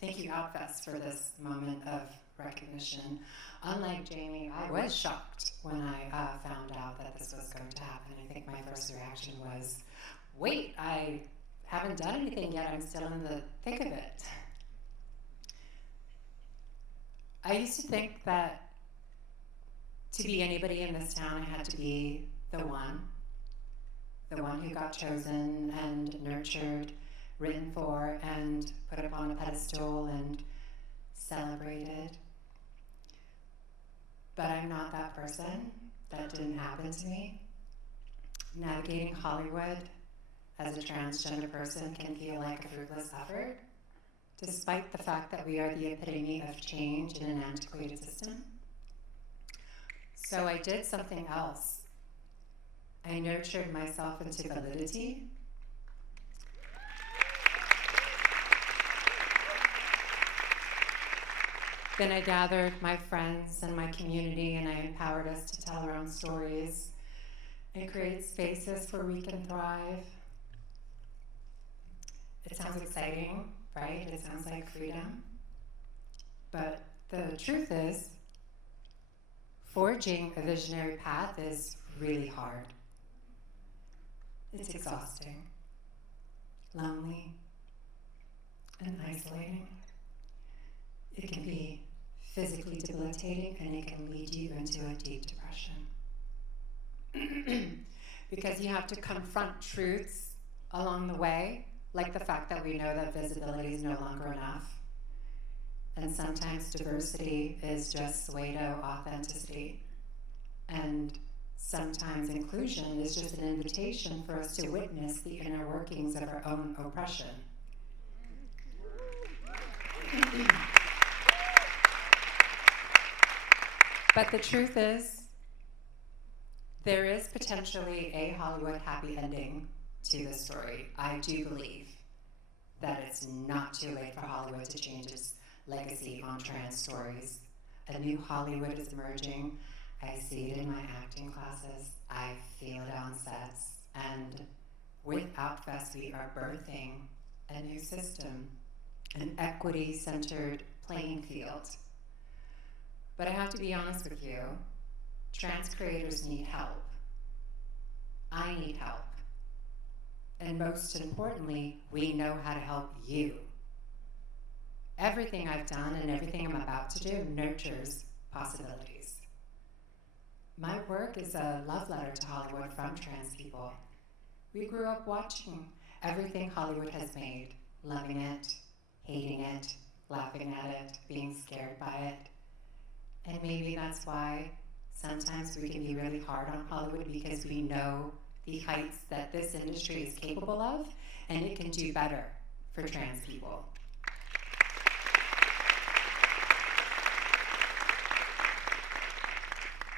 Thank you, Outfest, for this moment of recognition. Unlike Jamie, I was shocked when I found out that this was going to happen. I think my first reaction was, wait, I haven't done anything yet. I'm still in the thick of it. I used to think that to be anybody in this town, I had to be the one who got chosen and nurtured, written for, and put up on a pedestal and celebrated. But I'm not that person. That didn't happen to me. Navigating Hollywood as a transgender person can feel like a fruitless effort, despite the fact that we are the epitome of change in an antiquated system. So I did something else. I nurtured myself into validity. Then I gathered my friends and my community, and I empowered us to tell our own stories and create spaces where we can thrive. It sounds exciting, right? It sounds like freedom. But the truth is, forging a visionary path is really hard. It's exhausting, lonely, and isolating. It can be physically debilitating, and it can lead you into a deep depression. Because you have to confront truths along the way, like the fact that we know that visibility is no longer enough. And sometimes diversity is just pseudo authenticity. And sometimes inclusion is just an invitation for us to witness the inner workings of our own oppression. But the truth is, there is potentially a Hollywood happy ending to this story. I do believe that it's not too late for Hollywood to change its legacy on trans stories. A new Hollywood is emerging. I see it in my acting classes. I feel it on sets. And with Outfest, we are birthing a new system, an equity-centered playing field. But I have to be honest with you, trans creators need help. I need help. And most importantly, we know how to help you. Everything I've done and everything I'm about to do nurtures possibilities. My work is a love letter to Hollywood from trans people. We grew up watching everything Hollywood has made, loving it, hating it, laughing at it, being scared by it. And maybe that's why sometimes we can be really hard on Hollywood, because we know the heights that this industry is capable of, and it can do better for trans people.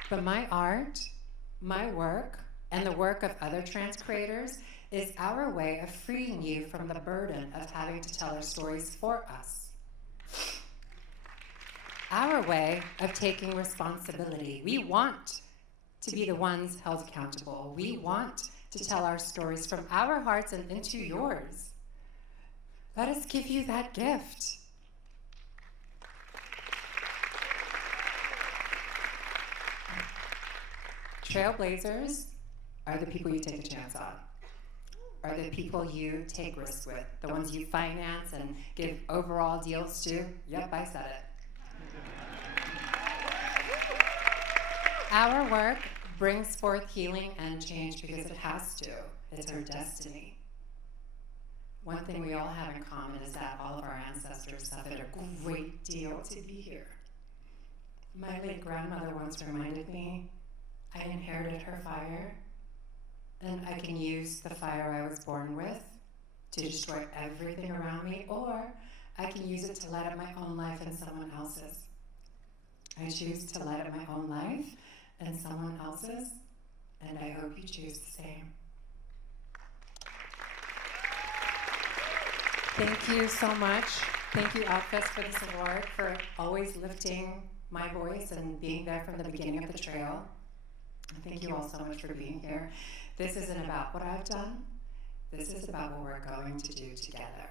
But my art, my work, and the work of other trans creators is our way of freeing you from the burden of having to tell our stories for us. Our way of taking responsibility. We want to be the ones held accountable. We want to tell our stories from our hearts and into yours. Let us give you that gift. Trailblazers are the people you take a chance on, are the people you take risks with, the ones you finance and give overall deals to. Yep, I said it. Our work brings forth healing and change because it has to. It's our destiny. One thing we all have in common is that all of our ancestors suffered a great deal to be here. My late grandmother once reminded me, I inherited her fire, and I can use the fire I was born with to destroy everything around me, or I can use it to light up my own life and someone else's. I choose to light up my own life and someone else's, and I hope you choose the same. Thank you so much. Thank you, Outfest, for this award, for always lifting my voice and being there from the beginning of the trail. And thank you all so much for being here. This isn't about what I've done. This is about what we're going to do together.